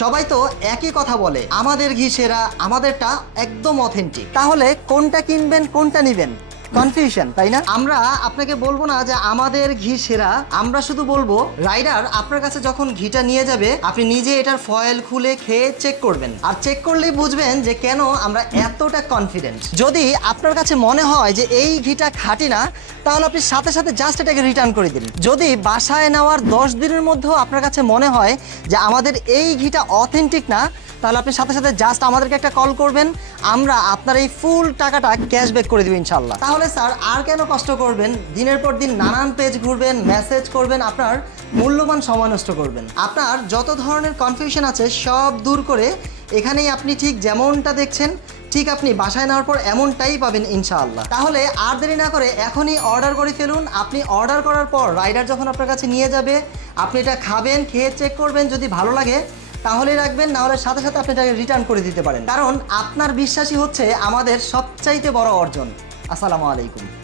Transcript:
সবাই তো একই কথা বলে, আমাদের ঘি সেরা, আমাদেরটা একদম অথেন্টিক তাহলে কোনটা কিনবেন, কোনটা নিবেন? কনফিউশন তাই না? আমরা আপনাকে বলব না যে আমাদের ঘি সেরা, আমরা শুধু বলব, রাইডার আপনার কাছে যখন ঘিটা নিয়ে যাবে, আপনি নিজে এটার ফয়েল খুলে খেয়ে চেক করবেন। আর চেক করলেই বুঝবেন যে কেন আমরা এতটা কনফিডেন্ট যদি আপনার কাছে মনে হয় যে এই ঘিটা খাঁটি না তাহলে আপনি সাথে সাথে জাস্ট এটাকে রিটার্ন করে দিন। যদি বাসায় নেওয়ার দশ দিনের মধ্যেও আপনার কাছে মনে হয় যে আমাদের এই ঘিটা অথেন্টিক না, তাহলে আপনি সাথে সাথে জাস্ট আমাদেরকে একটা কল করবেন। আমরা আপনার এই ফুল টাকাটা ক্যাশব্যাক করে দেবো ইনশাল্লাহ তাহলে স্যার, আর কেন কষ্ট করবেন? দিনের পর দিন নানান পেজ ঘুরবেন মেসেজ করবেন, আপনার মূল্যবান সময় নষ্ট করবেন। আপনার যত ধরনের কনফিউশন আছে সব দূর করে এখানেই আপনি ঠিক যেমনটা দেখছেন ঠিক আপনি বাসায় নেওয়ার পর এমনটাই পাবেন ইনশাআল্লাহ। তাহলে আর দেরি না করে এখনই অর্ডার করে ফেলুন। আপনি অর্ডার করার পর রাইডার যখন আপনার কাছে নিয়ে যাবে, আপনি এটা খাবেন, খেয়ে চেক করবেন, যদি ভালো লাগে তাহলে রাখবেন, না হলে সাথে সাথে আপনি এটাকে রিটার্ন করে দিতে পারেন। কারণ আপনার বিশ্বাসই হচ্ছে আমাদের সবচাইতে বড় অর্জন। আসসালামু আলাইকুম।